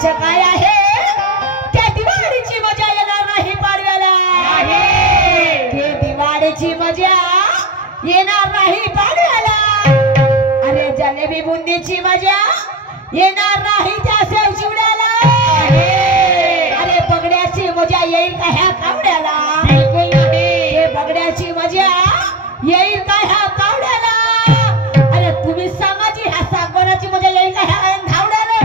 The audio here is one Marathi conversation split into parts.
म्हणायचं काय आहे, त्या दिवाळीची मजा येणार नाही पाडव्याला, ते दिवाळीची मजा येणार नाही पाडव्याला. अरे जलेबी बुंदीची मजा येणार नाही त्या सेव चिवड्याला. अरे बगड्याची मजा येईल का ह्या कावड्याला, बिलकुल नाही. हे बगड्याची मजा येईल का ह्या कावड्याला. अरे तुम्ही सांगा जी ह्या सागवानाची मजा येईल का ह्या धावड्याला.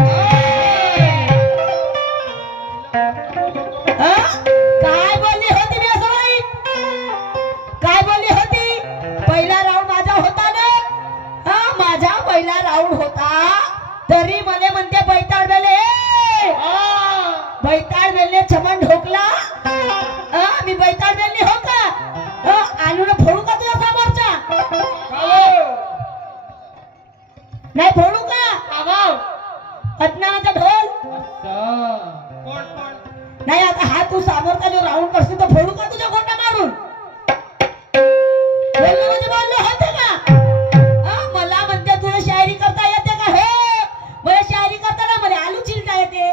काय बोलली होती मी असं, काय बोलली होती. पहिला राऊंड माझा होता ना, माझा पहिला राऊंड होता, तरी मला म्हणते बैताळ बेले, बैताळ बेलने चमन ढोकला. मी बैताळ बेलने हो का, आलू ना फोडू का तुझ्या समोरचा, नाही फोडू का. अज्ञानाचा ढोल नाही. आता हा तू समोरचा जो राऊंड करशील तो फोडू का तुझ्या गोंडा मारून. बोललो म्हणजे बोललो होते का. मला म्हणते तुला शायरी करता येते का. हो मला शायरी करताना मला आलू चिरता येते.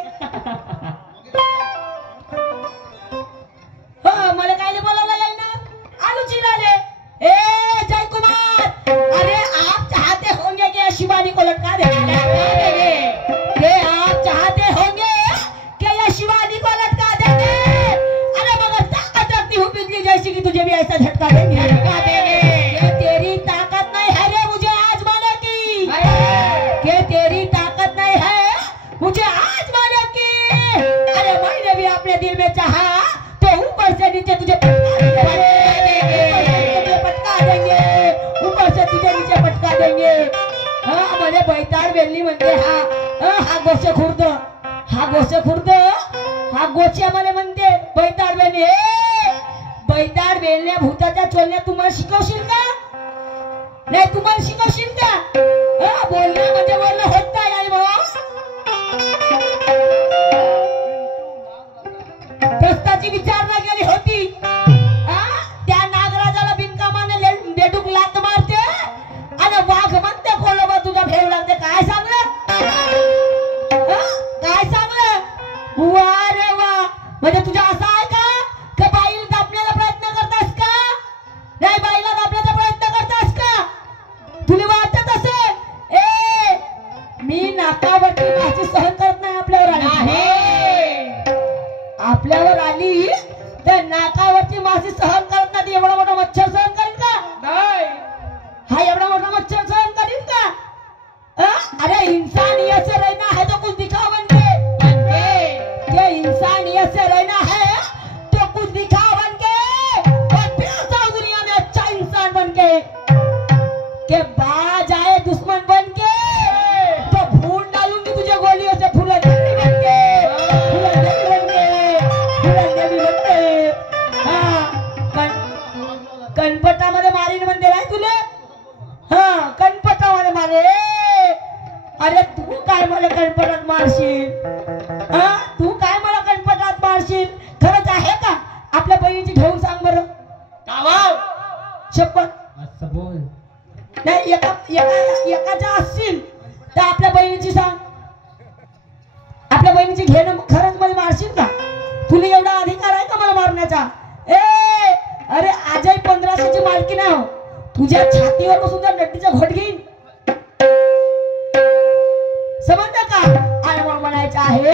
हो मला काय बोलावलं जाईल ना, आलू चिराले. ए जय कुमार, अरे आप चाहते होंगे कि शिवानी को लटका देंगे, आप चाहते होंगे कि ये शिवानी को लटका देंगे. अरे मगर ताकत रखती हूँ बिजली जैसी कि तुझे भी ऐसा झटका देंगे. ये तेरी ताकत नहीं है रे मुझे आजमाने की, ये तेरी ताकत नहीं है मुझे आजमाने की. अरे मैंने भी अपने दिल में चाहा तो ऊपर से नीचे तुझे पटका देंगे, ऊपर से तुझे नीचे पटका देंगे. मला बैताळ बेलनी म्हणते हा गोचे खुर्द, हा गोचे खुर्द, हा गोचे मला म्हणते बैताळ बेलनी. बैताळ बेलने भूताच्या चोलण्या तुम्हाला शिकवशील का, नाही तुम्हाला शिकवशील का. बोलणं म्हणजे बोलणं होत नाही आई भाऊ. प्रस्ताची विचारणा केली होती, त्या नागराजाला बिनकामाने बेडूक लात मारते आणि वाघ म्हणते कोलोबा तुझा भेव लागते. काय सांगलं, काय सांगलं. वा रे वा, म्हणजे तुझा असं आहे का बाईला दाबण्याचा प्रयत्न करतास का, नाही बाईला दाबण्याचा प्रयत्न करतास का, तुला वाटत असेल. ए मी नाकावरती माझी सहन करत नाही. आपल्यावर आली, आपल्यावर आली तर नाकावरती माझी सहन करत नाही. एवढा मोठा मच्छर सहन करीन का, नाही. हा एवढा मोठा मच्छर सहन करीन का. अरे इंसानियत से रहना है तो कुछ दिखावा बन के, इंसानियत से रहना है तो कुछ दिखावा बन के, और फिर दुनिया में अच्छा इंसान बन के बाज आए दुश्मन बन के तो भून डालूंगी तुझे गोलियों से. फूलन देवी बन के, फूलन देवी बन के, फूलन देवी बन के. कणपटामध्ये मारीन म्हणते नाही तुले. कणपटामध्ये मारे. अरे तू काय मला कणपटात मारशील, तू काय मला कणपटात मारशील. खरंच आहे का. आपल्या बहिणीची घेऊन सांग बरं. शपथ असं बोल नाही. एकाच्या असतील तर आपल्या बहिणीची सांग. आपल्या बहिणीची घेणं खरंच मला मारशील का. तुला एवढा अधिकार आहे का मला मारण्याचा. अरे आजही 1500ची मालकी नाही हो. तुझ्या छातीवर बसून जर नट्टीचा घोट घेईन. समजलं का. आणि मग म्हणायचं आहे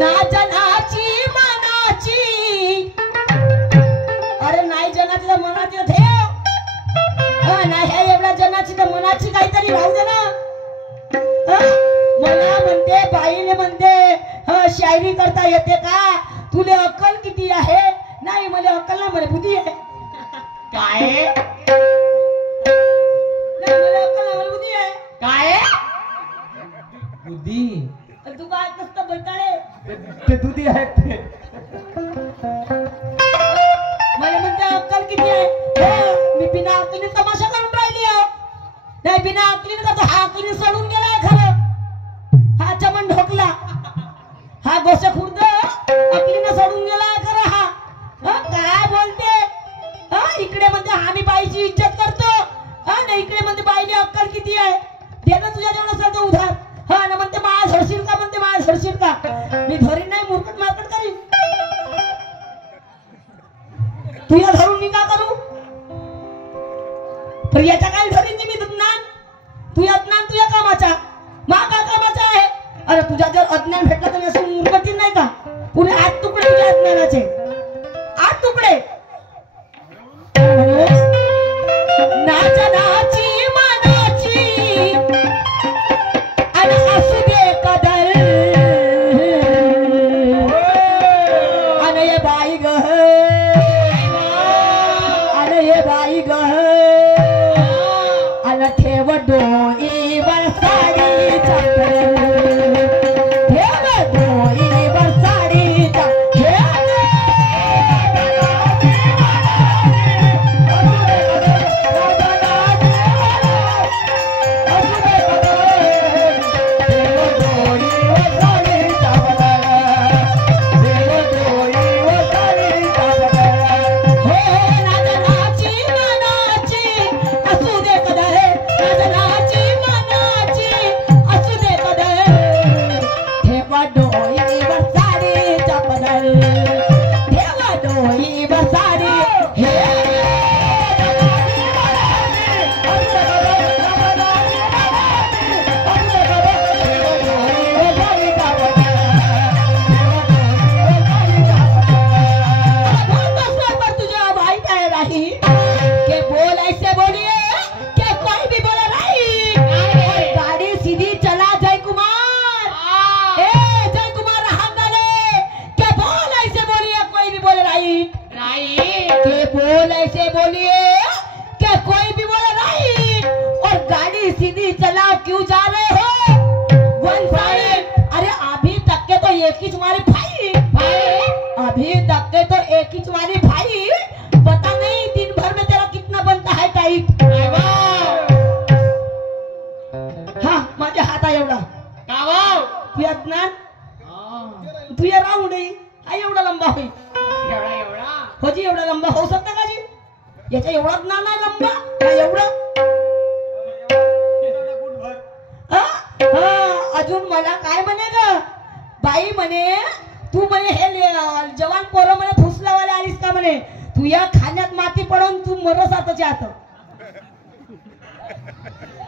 ना जनाची मनाची. अरे नाही जनाची तर मनाची ठेव. नाही एवढ्या जनाची तर मनाची काहीतरी राहू दे ना. मला म्हणते बाईने म्हणते शायरी करता येते का, तुले अक्कल किती आहे. नाही मला अक्कल नाही, मला बुद्धी आहे. काय नाही मला अक्कल नाही, मला बुद्धी आहे. काय बुद्धी. तू काय नसतं बैताळे, ते दुधी आहेत ते. मला म्हणते अक्कल किती आहे. मी बिना अक्कलीने तमाशा करून राहिली आहे. नाही बिना अक्कलीने करतो. हा अक्कलीने सोडून गेलाय खरं. हा चमन ढोकला, हा गोसे खुर्द अक्कलीने सोडून गेलाय खरं. हा काय बोलते. इकडे म्हणते आम्ही बाईची इज्जत करतो, आणि इकडे म्हणते बाईने अक्कल किती प्रियाच्या काय धरीन मी ज्ञान तुझ्या ज्ञान तुझ्या कामाचा मा का कामाचा आहे अरे तुझ्या जर अज्ञान भेटलं तर मी असं मूर्खती नाही का पुणे 8 तुकडे तुझ्या अज्ञानाचे 8 तुकडे नाचनाची मनाची आणि असू दे कदर आणि ये बाई ग आणि ये बाई ग आणि ठेव डोईवर साडी चपल ठेव डोईवर साडी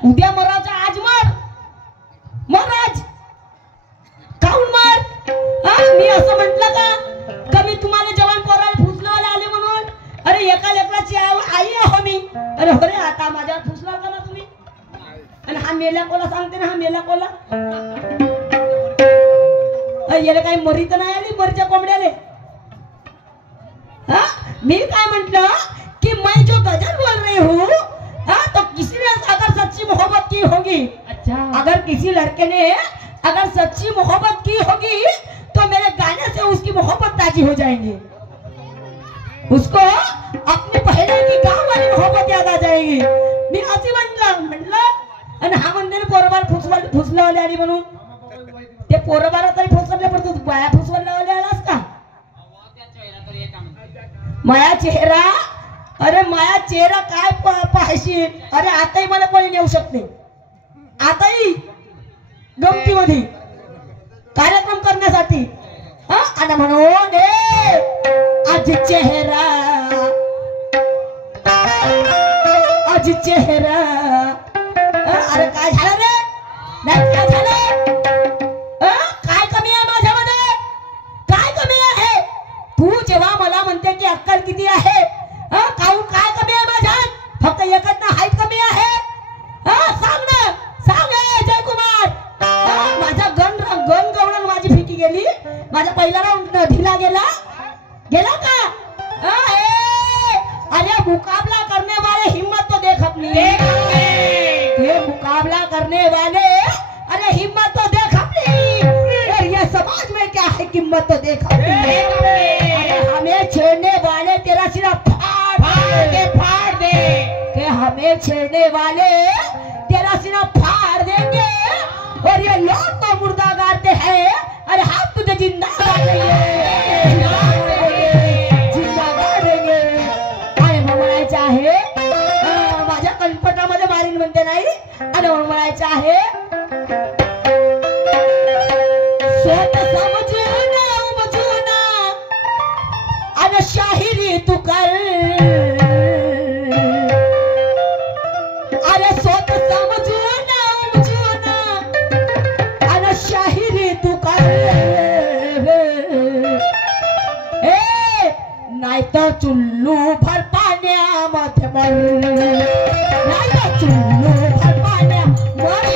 उद्या मराचा आज मर आज काऊन मर मी असं म्हटलं का मी तुम्हाला जवान पोराला फुसलवायला आले म्हणून अरे एका लेकराची आई आहो मी अरे हो रे आता माझ्यावर फुसला का ना तुम्ही आणि हा मेल्या कोला सांगते ना हा मेल्या कोला याला काही मरी तर नाही आली मरीच्या कोंबड्याले मी काय म्हटलं कि मैं जो गजल बोल रही हूँ तो किसी ने अगर सच्ची मोहब्बत की होगी अच्छा अगर किसी लड़के ने अगर सच्ची मोहब्बत की होगी तो मेरे गाने से उसकी मोहब्बत ताजी हो जाएंगी उसको अपने पहले की गांव वाली मोहब्बत याद आ जाएगी मी अशी म्हटलं आणि हा म्हणते पोरबार फुसलावले आली म्हणून ते पोरबार तरी फुसवले पण तू बाया फुसवल्यावाले आलास का माया चेहरा अरे माया चेहरा काय पाहशील अरे आताही मला कोणी नेऊ शकते आताही गमतीमध्ये कार्यक्रम करण्यासाठी आणि म्हणून आज चेहरा अरे काय झालं रे नाही काय झालं काय कमी आहे माझ्यामध्ये काय कमी आहे तू जेव्हा मला म्हणते की अक्कल किती आहे काहून काय कमी आहे माझ्यात फक्त एकच ना हाईट कमी आहे सांग ना सांग जय कुमार माझा गण गवळण माझी फिटी गेली माझा पहिला राऊंड ढिला गेला का अरे मुकाबला करने वाले हिम्मत तो देख अपनी ये मुकाबला करने वाले अरे हिम्मत तो देख अपनी और ये समाज में क्या है किम्मत तो देख अपनी अरे हमें छेड़ने वाले तेरा सिर्फ फाड़ दे कि हमें छेड़ने वाले तेरा सिर्फ फाड़ देंगे और ये लोग तो मुर्दा गाड़ते हैं अरे हम तुझे जिंदा गाड़ेंगे आणि म्हणायचं आहे माझ्या कल्पनामध्ये मारीन म्हणते नाही आणि म्हणायचं आहे स्वतः समजून उमजून आणि शाहिरी तू कर चुल्लू भर पाण्यामध्ये मर नाही ग चुल्लू भर पाण्या मर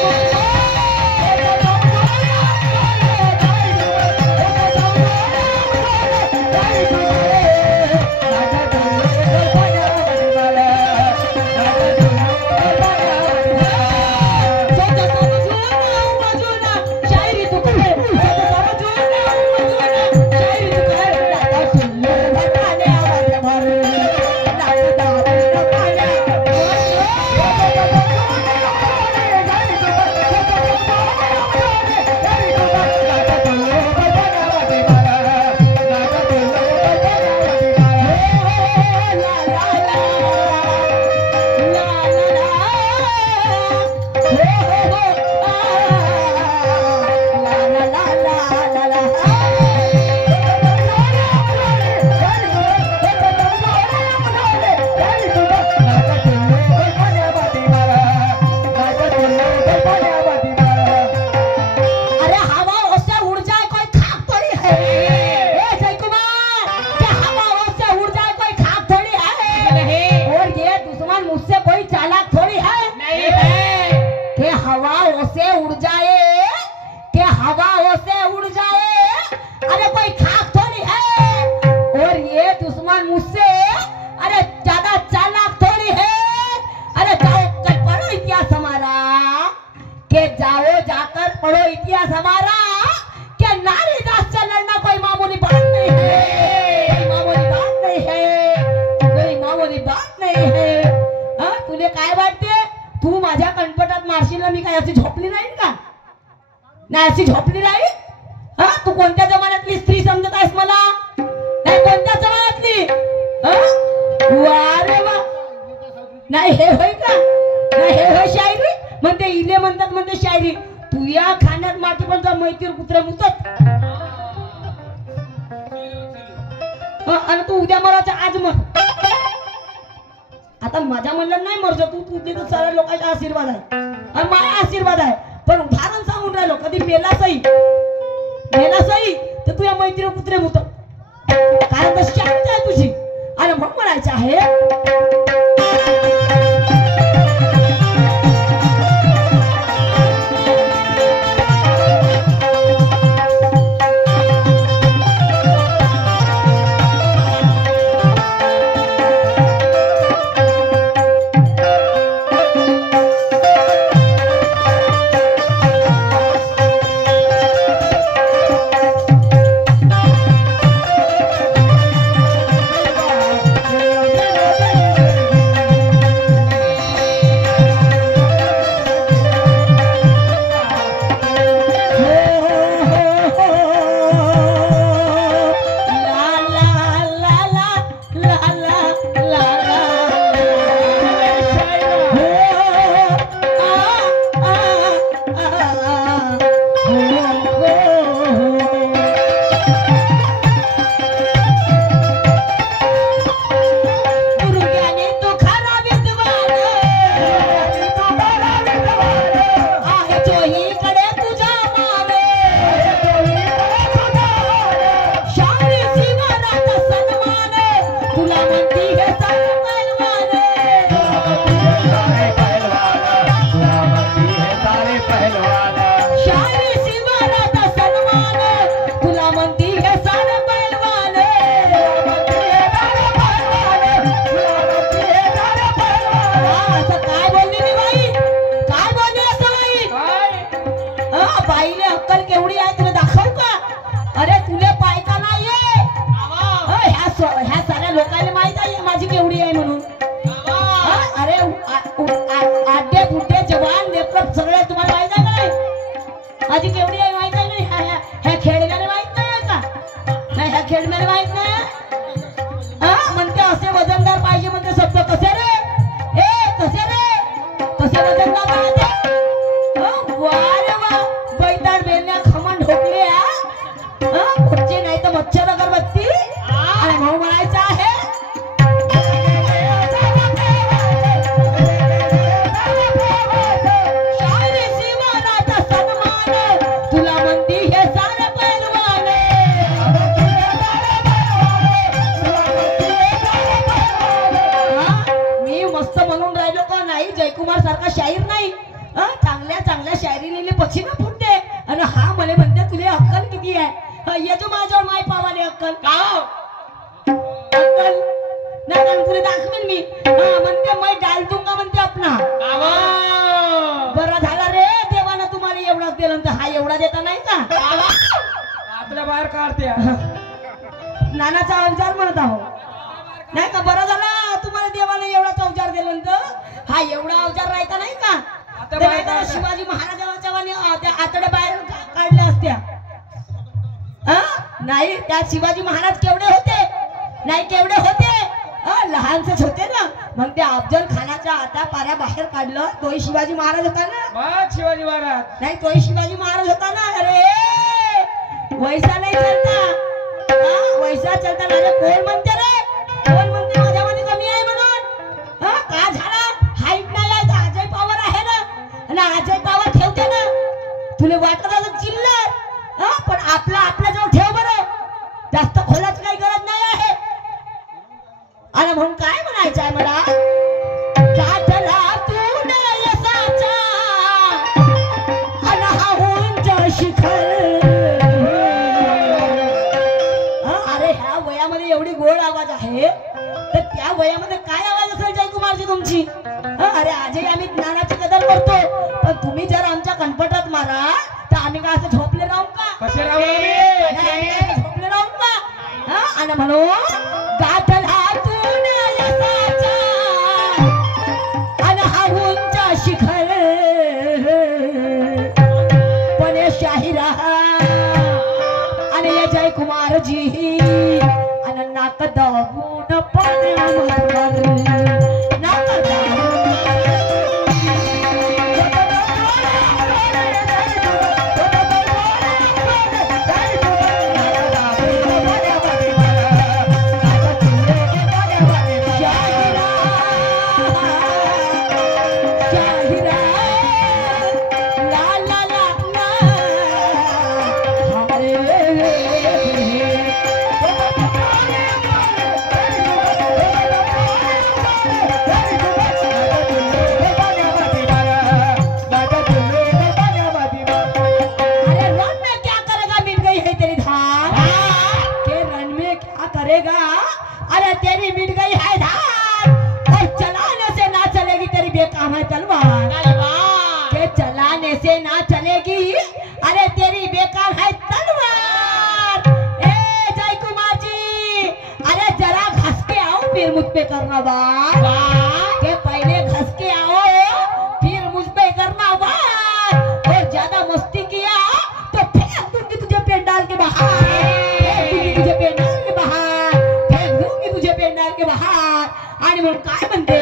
अशी झोपली नाही हा तू कोणत्या जमान्यातली स्त्री समजत आहेस मला नाही कोणत्या जमान्यातली वा नाही हे होय का नाही हे होय शायरी म्हणते इले म्हणतात म्हणते शायरी तू या खाण्यात माती पण जा मैतीर कुत्रे मुतत आणि तू उद्या मरायचा आज मग आता माझ्या म्हणलं नाही मरज तू तुझे तर साऱ्या लोकांचा आशीर्वाद आहे आणि माझा आशीर्वाद आहे पण उदाहरण सांगून राहिलो कधी मेला सही तर तू या मैत्रीण कुत्रे मुत कारण तर शांत आहे तुझी आणि मग म्हणायचं आहे जयकुमार सारखा शाहीर नाही. चांगल्या चांगल्या शायरी लिहिले पक्षी ना फुटते. आणि हा मला म्हणते तुला अक्कल किती आहे. येतो माझ्यावर माय पावाले अक्कल का अक्कल नाही तुला दाखवेन मी. म्हणते मैं डाल दूंगा म्हणते आपला. बरं झाला रे देवानं तुम्हाला एवढाच दिलं तर हा एवढा देता नाही का. आपल्या बाहेर काढते नानाचा अवजार म्हणत आहो नाही का. बरं झाला तुम्हाला देवाने एवढाच अवजार दिलं तर हा एवढा अवजार राहायचा नाही का. शिवाजी महाराजांच्या आतड्या बाहेर काढल्या असत्या. नाही त्या शिवाजी महाराज केवढे होते नाही केवढे होते लहानसेच होते ना. मग त्या अफजल खानाच्या आता पाऱ्या बाहेर काढलं तोही शिवाजी महाराज होता ना. शिवाजी महाराज नाही तोही शिवाजी महाराज होता ना. अरे वैसा नाही चलता वैसा चलता. अरे कोण म्हणते रे कोण म्हणते माझ्यामध्ये कमी आहे म्हणून. का झाला हाईट नाही आहे तर अजय पवार आहे ना. आणि अजय पवार ठेवते ना. तुला वाटत असं चिल्लर पण आपला जवळ ठेव बरं. जास्त खोलाची काही गरज नाही आहे. आणि म्हणून काय म्हणायचं आहे मला. काठला तू यसाचा आणि हा उंच शिखर. अरे ह्या वयामध्ये एवढी गोड आवाज आहे तर त्या वयामध्ये काय आवाज असेल जयकुमारची तुमची. अरे आजही आम्ही ज्ञानाची कदर करतो पण तुम्ही जर आमच्या कणपटात मारा तर आम्ही काय असं झोपले राहू का. कसे राहू झोपले राहू का. आणि म्हणून गाठला तून यसाचा आणि हा उंच शिखर पण शाहिरा आणि जयकुमारजी आणि नाक दाबून पाण्यावर नाक अरे तेरी मिट गई है धार और चलाने से ना चलेगी तेरी बेकाम है तलवार. के चलाने से ना चलेगी अरे तेरी बेकाम है तलवार. ए जयकुमार जी अरे जरा घस के आओ फिर मुझ पे करना वार. के पहले घस के आओ फिर मुझ पे करना वार. और ज्यादा मस्ती किया तो फेंक दूंगी तुझे पेंडाल के बाहर. तुझे पेंडाल के बाहर तुझे पेंडाल के बाहर. आणि म्हणून काय म्हणते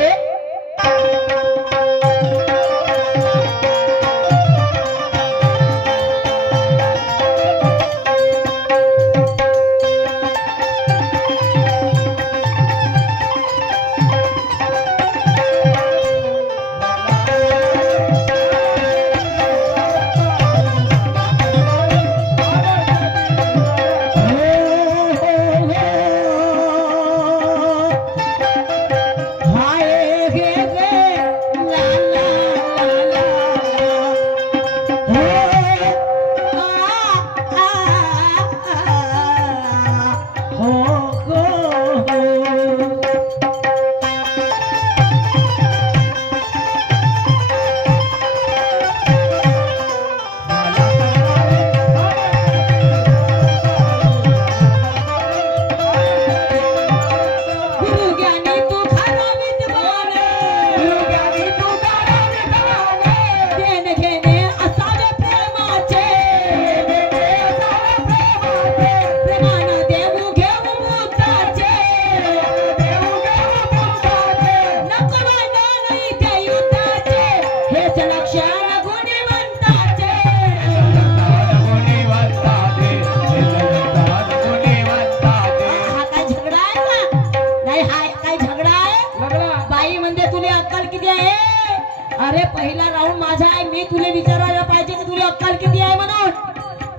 अरे पहिला राऊंड माझा आहे. मी तुले विचारायला पाहिजे की तुला अक्कल किती आहे म्हणून.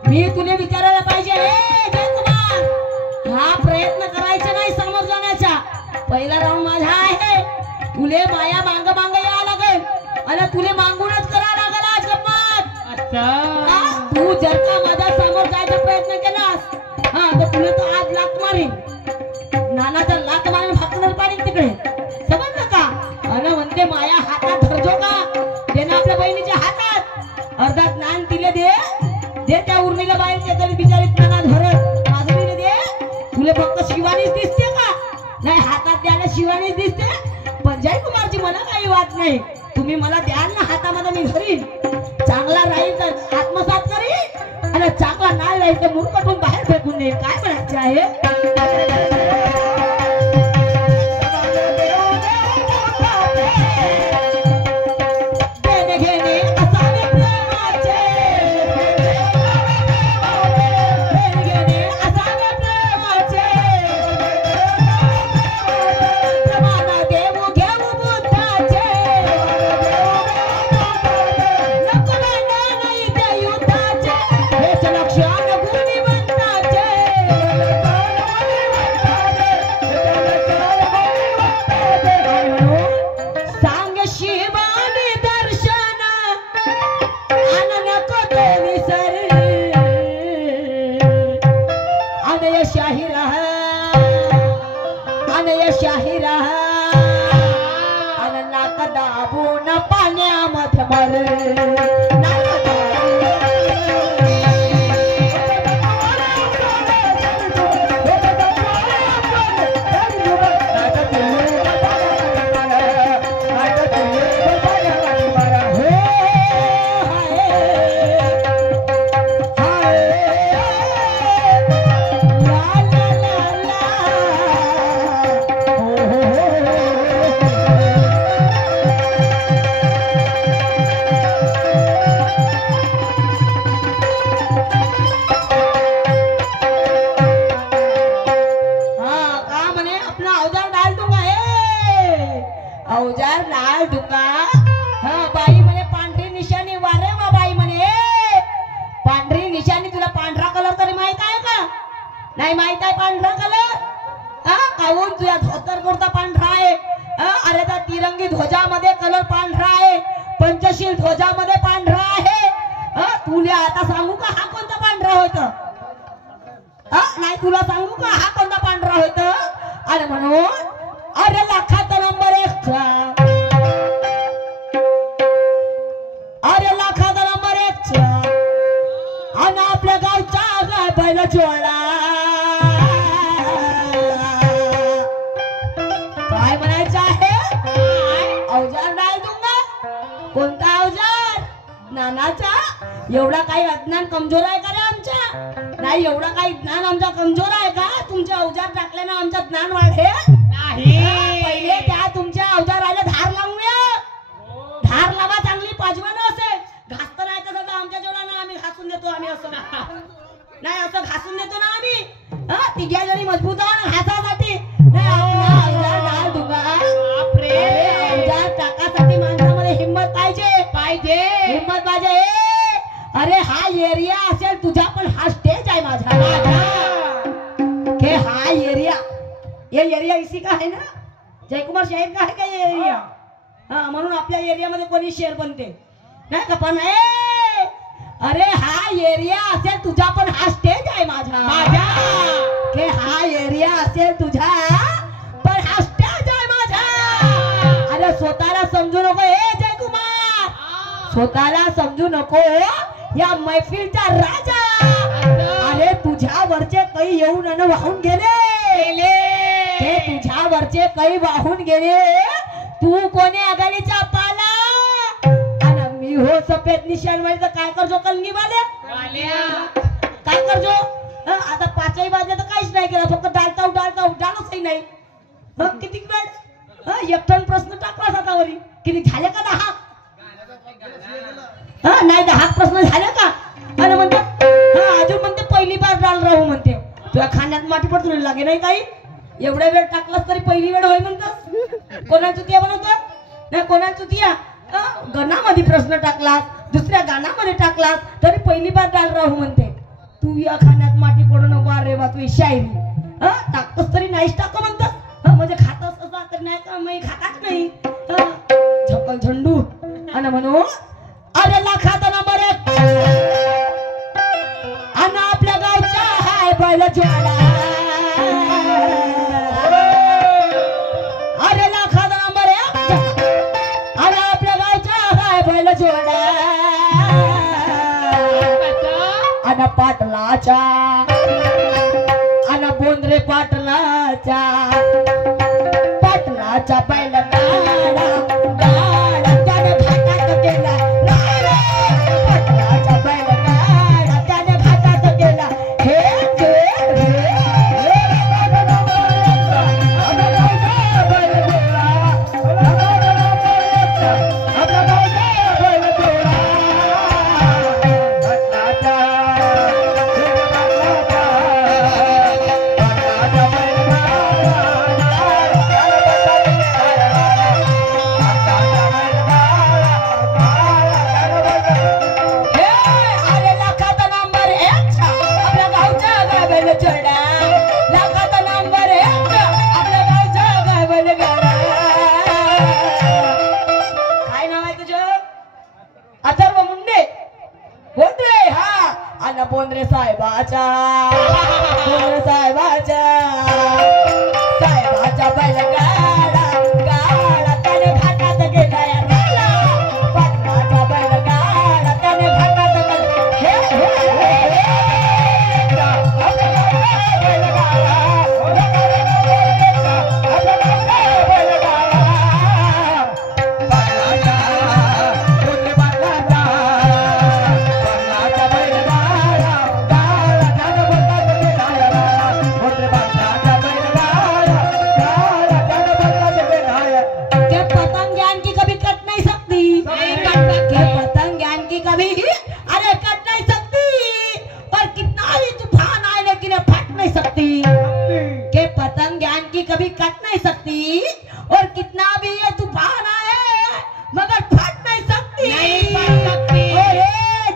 मी तुले विचारायला पाहिजे हे जयकुमार हा प्रयत्न करायचा नाही समोर जाण्याचा. पहिला राऊंड माझा आहे. तुले माया मांग मांग यावं लागेल. आणि तुले मागूनच करा लागला आज गप्पत. अच्छा तू जर का माझ्या समोर जायचा प्रयत्न केलास तर तुला तो आज लात मारीन. नानाचा लात मारून भाकणार पाडीन तिकडे, समजलं का? आणि म्हणते माया हातात धरजो का, दे ना आपल्या बहिणीच्या हातात अर्धा ज्ञान तिले दे त्या उर्मिला बाहेर ते तरी बिचारी ज्ञानात धरत माझं दे. तुला फक्त शिवानीच दिसते का? नाही, हातात द्यायला शिवानीच दिसते. पण जयकुमारची मला काही वाट नाही. तुम्ही मला द्याल ना हातामध्ये, मी धरीन. चांगला राहील तर आत्मसात करीन आणि चांगला नाही राहील तर मूर्खटून बाहेर फेकून देईल. काय म्हणायचे आहे? नाही माहित आहे पांढरा कलर? काऊन तुझ्या धोतर कुर्ता पांढरा आहे? अरे त्या तिरंगी ध्वजामध्ये कलर पांढरा आहे, पंचशील ध्वजामध्ये पांढरा आहे. तुला आता सांगू का हा कोणता पांढरा होता? नाही तुला सांगू का हा कोणता पांढरा होता? अरे म्हणून अरे लाखात नंबर 1 अरे लाखात नंबर 1 आणि आपल्या गावचा बैल जोडा. काय म्हणायचं आहे? अवजार डाल दूंगा. कोणता अवजार? नानाचा. एवढा काही अज्ञान कमजोर आहे का रे आमचा? नाही, एवढा काही ज्ञान आमचा कमजोर आहे का? तुमचे अवजार टाकल्यानं आमचं ज्ञान वाढे नाही. पहिले त्या तुमच्या अवजाराला धार लावूया. धार लावा चांगली पाजवानं असेल. घासत नाही तर सगळं आमच्या जेवढा आम्ही घासून देतो. आम्ही असं नाही, असं घासून देतो ना आम्ही. तिघ्या जणी मजबूत आहो ना घासासाठी. टाकासाठी माणसामध्ये हिंमत पाहिजे. हिंमत पाहिजे. अरे हा एरिया असेल तुझा, पण हा स्टेज आहे माझा. हा एरिया, ये एरिया इसी का है ना? जयकुमार शहर का है का ये एरिया? म्हणून आपल्या एरियामध्ये कोणी शेर बनते नाही का? पण अरे हा एरिया असेल तुझा, पण हा स्टेज आहे माझा. हा एरिया असेल तुझा, पण हा स्टेज आहे माझा. अरे स्वतःला समजू नको जयकुमार, स्वतःला समजू नको. या मैफिलचा राजा. अरे तुझ्यावरचे काही येऊन आणि वाहून गेले. तुझ्यावरचे काही वाहून गेले. तू कोणी आघाडीचा पाला आणि मी हो सफेद निशाण. तर काय करजो कलनी वाले? काय करजो? आता 5ही वाजले तर काहीच नाही केलं, फक्त डाळच नाही. मग किती वेळ एक टन प्रश्न टाकला जाता वरी. किती झाले का? 10. नाही 10 प्रश्न झाले का? आणि म्हणते अजून म्हणते पहिली बार डाल राहू म्हणते. तुझ्या खाण्यात माती पडतो लागे नाही काही. एवढा वेळ टाकलास तरी पहिली वेळ होय म्हणतात. कोणा चुतिया बनवतात नाही, कोणा चुतिया. गणामध्ये प्रश्न टाकलास, दुसऱ्या गाण्यामध्ये टाकलास तरी पहिली बार डाल राहू म्हणते. तू या खाण्यात माती पडून वा रे वा तुझी शायरी. टाकतोस तरी नाहीच टाक म्हणतात. म्हणजे खातस असा तर नाही का? मी खाताच नाही. झकल झंडू आणि म्हणू अरे लाखाचा नंबर एक आणि आपल्या गावचा हाय बैल जोडा अरे लाखाचा नंबर एक आणि आपल्या गावचा हाय बैल जोडा आणि पाटलाचा आणि बोंद्रे पाटलाचा पाटलाचा बैल गाडा गाडा त्याने घाटात गेला पाटलाचा बैल गाडा त्याने घाटात गेला हे बोंद्रे साहेबाच्या साहेबाच्या बैल गाडा गाडा त्याने घाटात गेला पाटलाचा बैल गाडा त्याने घाटात कभी कट नहीं सकती और कितना भी ये तूफान आए मगर फट नहीं सकती अरे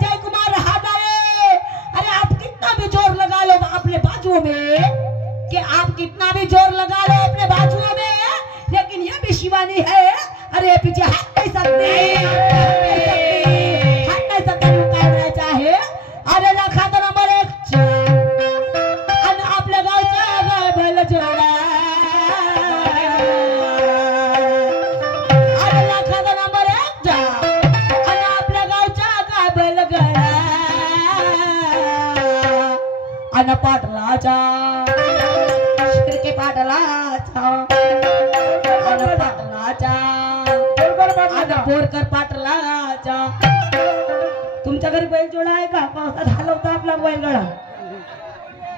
जय कुमार हादारे अरे आप कितना भी जोर लगा लो अपने बाजुओं में कि आप कितना भी जोर लगा लो अपने बाजुओं में लेकिन ये भी शिवानी है अरे पीछे हट नहीं सकती कहना चाहे अरे लाखा तो नंबर एक आपल्या गावचा बैल जोडा पाटलाचा शिर्के पाटलाचा बोरकर पाटलाचा तुमच्या घरी बैल जोडा आहे का पावसात हलवता आपला बैलगाडा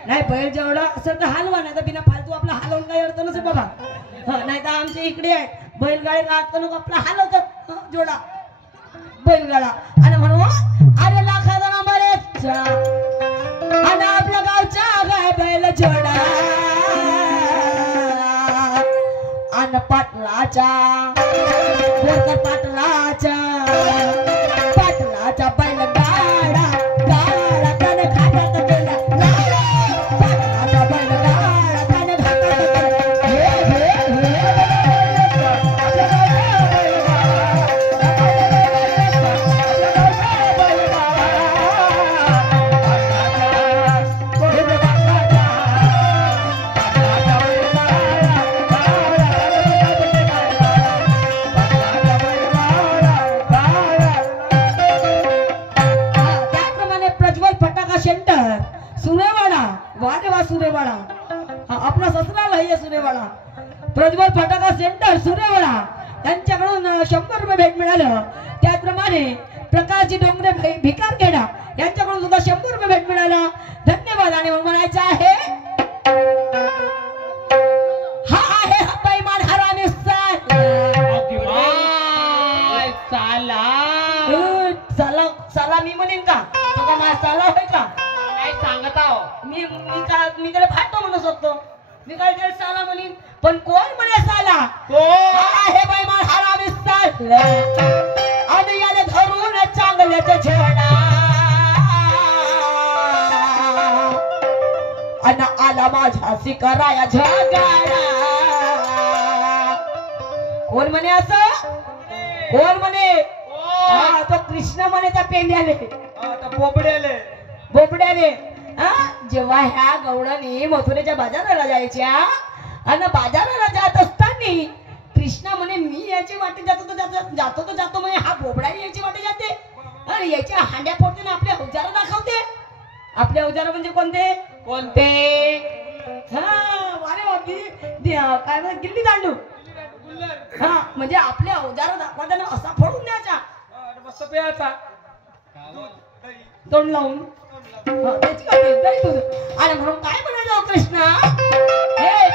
नाही बैल जोडा असेल तर हलवा नाही तर बिना फालतू आपला हलवून काही अर्थ नसेल बाबा नाही तर आमच्या इकडे आहे बैलगाडी राहत लोक आपला हलवतात जोडा बैलगाडा आणि म्हणून अरे लाखाचा नंबर एक आणि आपल्या गावचा गाय बैल जोडा आणि पाटलाचा बोरकर पाटलाचा बैल गाडा गाडा त्याने घाटात गेला पाटलाचा बैल गाडा त्याने घाटात सुरेवाड़ा अपना ससुराल है सुरेवाड़ा प्रज्वल फटाका सेंटर सुरेवाड़ा यांच्याकडून 100 रुपये भेट मिळालं त्याप्रमाणे प्रकाशजी डोंगरे भिकारखेडा यांच्याकडून सुद्धा 100 रुपये भेट मिळालं धन्यवाद आणि मग म्हणायचं आहे हा आहे हा बेईमान हरामी साला मी म्हणेन का तुला माझा साला होय का काय सांगत आहो मी त्याला फाटो म्हणत होतो मी काय त्याला साला म्हणीन पण कोण म्हणे साला आहे बेईमान हरामी साला आणि याने धरून चांगल्याच झेडा अन आला माझा शिकराया झगाडा कोण म्हणे असं कोण म्हणे कृष्ण म्हणे त्या पेंड्याले आता बोबड्याले बोबड्याले जेव्हा ह्या गवळणी मथुरेच्या बाजाराला जायच्या आणि बाजाराला जात असताना कृष्णा म्हणे मी याची वाटे जातो म्हणे हा बोबडा याची वाटे जाते आणि याच्या हांड्या फोडते ना आपल्या अवजार दाखवते. आपले अवजार म्हणजे कोणते कोणते अरे काय म्हणतात गिल्ली दांडू म्हणजे आपले अवजार दाखवताना असा फोडून द्यायचा मस्त प्यायचा तोंड लावून त्याची आणि म्हणून काय म्हणायचं कृष्णा हे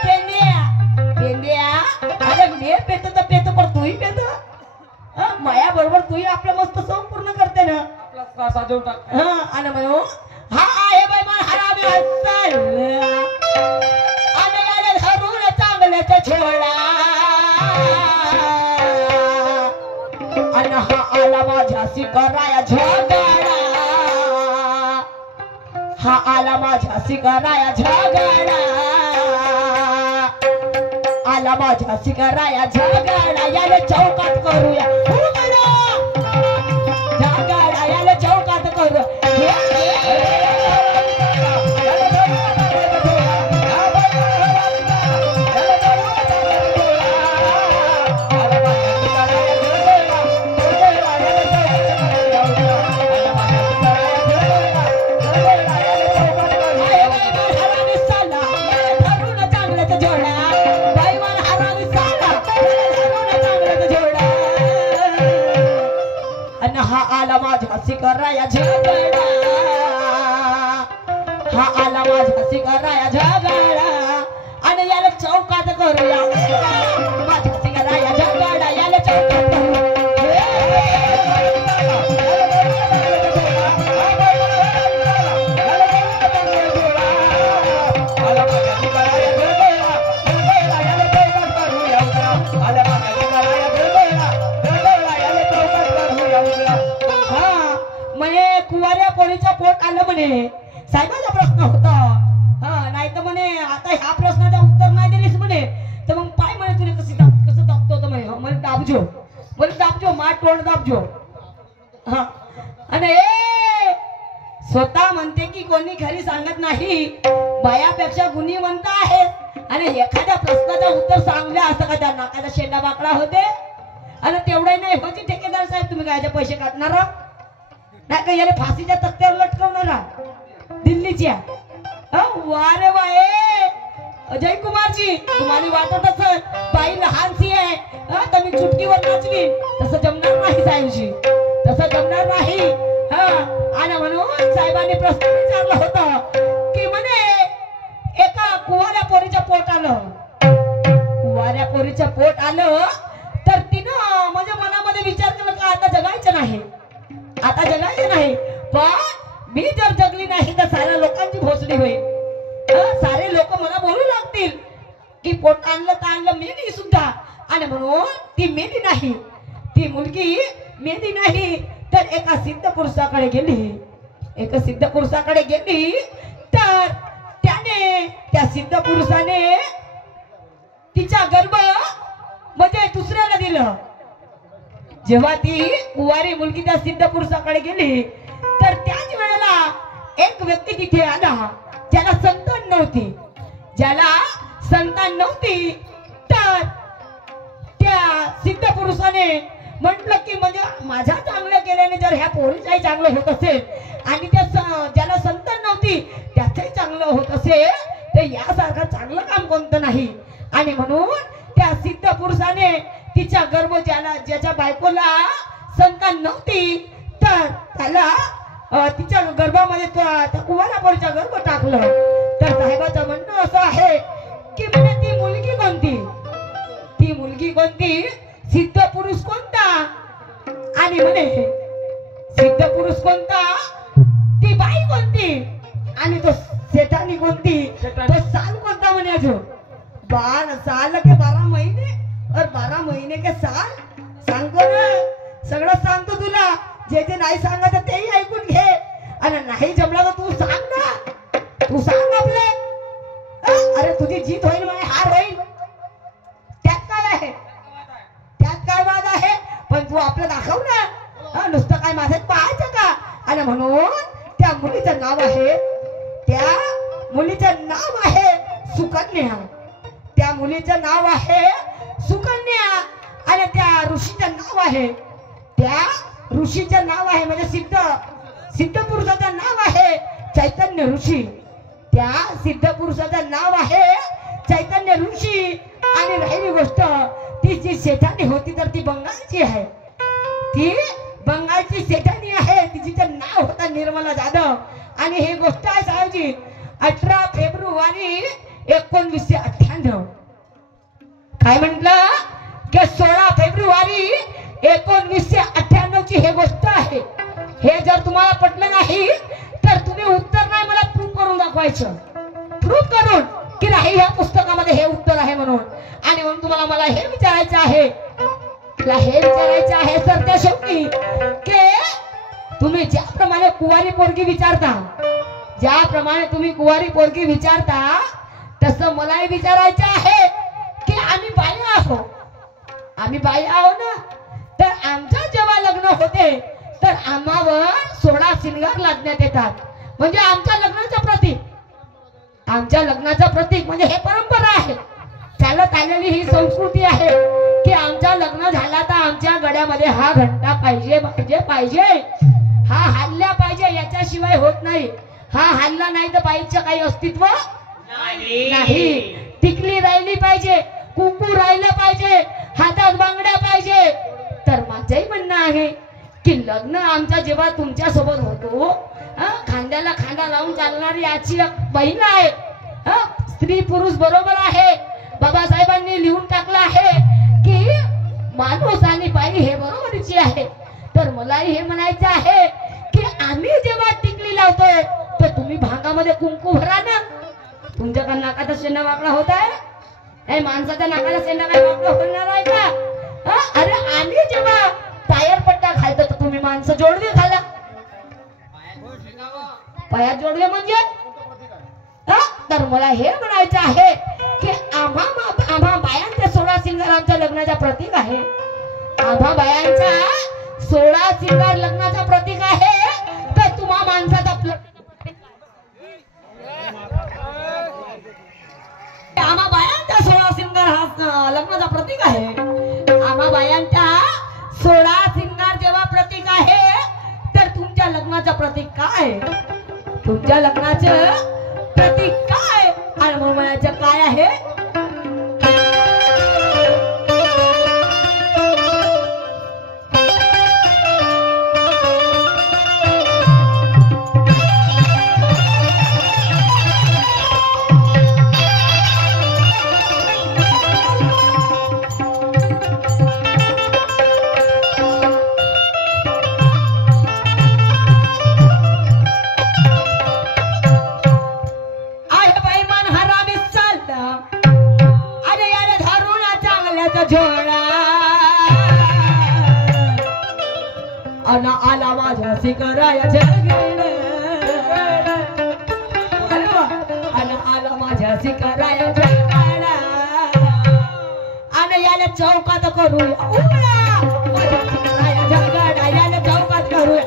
पेंड्या अरे मी पेतो तर पेतो पण तूही पेतो माया बरोबर तूही आपलं मस्त सौम पूर्ण करते ना आणि म्हणून हा आहे बाई मला हरामी आणि धरून चांगल्याचा छोडा आणि हा आला माझ्या शिकराया झगडा हा आला माझ्या शिकराया झगडा आला माझ्या शिकराया झगडा याला चौकात करूया झगडा याला चौकात करू आला माझ्या शिकराया झगडा हा आला माझ्या शिकराया झगडा आणि याला चौकात करूया माझ्या शिकराया झगडा याला चौकात करूया कुवाऱ्या पोरीचा पोट आलं म्हणे साहेबाचा प्रश्न होता नाही तर म्हणे आता ह्या प्रश्नाचा उत्तर नाही दिलीस म्हणे तर मग पाय म्हणे तुला कसं दाबतो होतं म्हणे मला दाबजो मा तोंड दाबजो आणि स्वतः म्हणते की कोणी खरी सांगत नाही बायापेक्षा गुणीवंत आहे आणि एखाद्या प्रश्नाचा उत्तर सांगल्या असं का त्या नाकाचा शेंडा बाकडा होते आणि तेवढे नाही होते ठेकेदार साहेब तुम्ही काय पैसे काढणार नाही का याला फाशीच्या तख्त्यावर लटकवणारा दिल्लीच्या वारे वाय अजय कुमारजी तुम्हाला वाटत असत बाई लहानशी आहे तर मी चुटकीवर नाचली तसं जमणार नाही साहेबजी तसं जमणार नाही आणि म्हणून साहेबांनी प्रश्न विचारला होता की म्हणे एका कुवाऱ्या पोरीच्या पोट आलं तर तिनं माझ्या मनामध्ये विचार केला का आता जगायचं नाही पण मी जर जगली नाही तर साऱ्या लोकांची भोसडी होईल सारे लोक मला बोलू लागतील की पोट आणलं तर आणलं मेली सुद्धा आणि म्हणून ती मेली नाही ती मुलगी मेली नाही तर एका सिद्ध पुरुषाकडे गेली तर त्याने त्या सिद्ध पुरुषाने तिचा गर्भ म्हणजे दुसऱ्याला दिलं जेव्हा ती कुवारी मुलगी त्या सिद्ध पुरुषाकडे गेली तर त्याच वेळेला एक व्यक्ती तिथे आला ज्याला संतान नव्हती तर त्या सिद्ध पुरुषाने म्हटलं की म्हणजे माझ्या चांगलं केल्याने जर ह्या पोरीचाही चांगलं होत असेल आणि त्या ज्याला संतान नव्हती त्याचंही चांगलं होत असेल तर यासारखं चांगलं काम कोणतं नाही आणि म्हणून त्या सिद्ध पुरुषाने तिच्या गर्भ ज्याच्या बायकोला संतान नव्हती तर त्याला तिच्या गर्भामध्ये कुवारापोरीचा गर्भ टाकलं तर साहेबाचं म्हणणं असं आहे की म्हणजे ती मुलगी कोणती सिद्ध पुरुष कोणता आणि म्हणे सिद्ध पुरुष कोणता ती बाई कोणती आणि तो सेठानी कोणती तो साल कोणता म्हणे अजून 12 साल के 12 महीने और 12 महीने के साल सांगतो ना सगळं सांगतो तुला जे नाही सांगत तेही ऐकून घे आणि नाही जमला तर तू सांग आपले अरे तुझी जीत होईल म्हणे हार होईल त्यात काय वाद आहे पण तू आपलं दाखव ना नुसतं काय माझं पाहायचं का? आणि म्हणून त्या मुलीचं नाव आहे, त्या मुलीचं नाव आहे सुकन्या. त्या मुलीचं नाव आहे सुकन्या. आणि त्या ऋषीचं नाव आहे, त्या ऋषीचं नाव आहे म्हणजे सिद्ध पुरुषाचं नाव आहे चैतन्य ऋषी. त्या सिद्ध पुरुषाचं नाव आहे चैतन्य ऋषी. आणि राहिली गोष्ट, ती जी सेठानी होती तर ती बंगालची आहे. ती बंगालची सेठानी आहे. तिचं नाव होतं निर्मला जाधव. आणि ही गोष्ट आहे साहेबजी 18 फेब्रुवारी 1998. काय म्हटलं की 16 फेब्रुवारी 1998 ची हे गोष्ट आहे. हे जर तुम्हाला पटलं नाही तर तुम्ही उत्तर नाही मला प्रूफ करून दाखवायचं. प्रूफ करून की नाही ह्या पुस्तकामध्ये हे उत्तर आहे म्हणून. आणि म्हणून तुम्हाला मला हे विचारायचं आहे, सर त्या शेवटी की तुम्ही ज्याप्रमाणे कुवारी पोरगी विचारता, ज्याप्रमाणे तुम्ही कुवारी पोरगी विचारता तसं मलाही विचारायचं आहे की आम्ही बाई आहो ना. तर आमचं जेव्हा लग्न होते तर आम्हावर 16 शिंगार लादण्यात येतात. म्हणजे आमच्या लग्नाचं प्रतीक म्हणजे हे परंपरा आहे, चालत आलेली ही संस्कृती आहे की आमचं लग्न झाला तर आमच्या गड्यामध्ये हा घंटा पाहिजे, हा हल्ला पाहिजे, याच्याशिवाय होत नाही. हा हल्ला नाही तर बाईचं काही अस्तित्व नाही. टिकली राहिली पाहिजे, कुंकू राहिलं पाहिजे, हातात बांगड्या पाहिजे. तर माझंही म्हणणं आहे की लग्न आमचा जेव्हा तुमच्या सोबत होतो, खांद्याला खांदा लावून चालणारी आजची बहीण आहे. स्त्री पुरुष बरोबर आहे. बाबासाहेबांनी लिहून टाकलं आहे की माणूस आणि बाई हे बरोबरीची आहे. तर मलाही हे म्हणायचं आहे की आम्ही जेव्हा टिकली लावतो तर तुम्ही भांगामध्ये कुंकू भरा ना. तुमच्या नाकाचा शेंडा वाकडा होत आहे, माणसाच्या नाकाला शेंडा काही वाकडा होणार आहे का? अरे आम्ही जेव्हा टायर पट्टा घालतो तर तुम्ही माणसं जोडवे घाला. पायात जोडवे म्हणजे तर मला हे म्हणायचं आहे की आम्हा बायांच्या 16 शिंगार आमच्या लग्नाचा प्रतीक आहे. आम्हा बायांचा 16 शिंगार लग्नाचा प्रतीक आहे. तर तुम्हा माणसाचा आम्हा बायांचा 16 शिंगार हा लग्नाचा प्रतीक आहे. आम्हा बायांचा 16 शिंगार जेव्हा प्रतीक आहे तर तुमच्या लग्नाचं प्रतीक काय? तुमच्या लग्नाचं प्रतीक काय? आणि मग म्हणायचं काय आहे? आला माझ्या शिकराया जगड, आला माझ्या शिकराया जगड. आणि याला चौकात करूया माझ्या शिकराया जगड, याला चौकात करूया.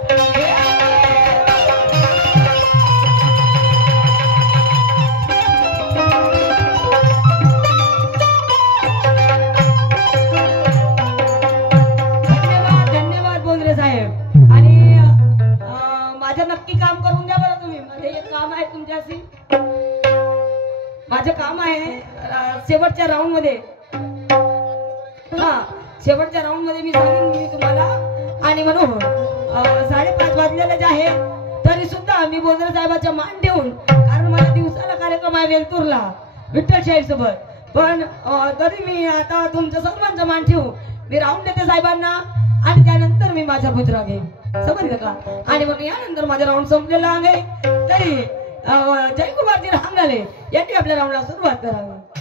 नक्की काम करून द्या बरं तुम्ही. माझे एक काम आहे तुमच्याशी. माझं काम आहे शेवटच्या राऊंड मध्ये, शेवटच्या राऊंड मध्ये मी सांगेन मी तुम्हाला. आणि म्हणून 5:30 वाजलेले जे आहे तरी सुद्धा मी बोंद्रे साहेबांचा मान ठेवून, कारण माझ्या दिवसाला कार्यक्रम आहे वेलतूरला विठ्ठल शाहीर सोबत, पण तरी मी आता तुमच्या सर्वांचा मान ठेवून मी राऊंड देते साहेबांना. आणि त्यानंतर मी माझा मुद्रा घेईन, समजलं का? आणि मग यानंतर माझा राऊंड संपलेला आहे. तरी जयकुमारजी रांगाले यांनी आपल्या राऊंडला सुरुवात करावी.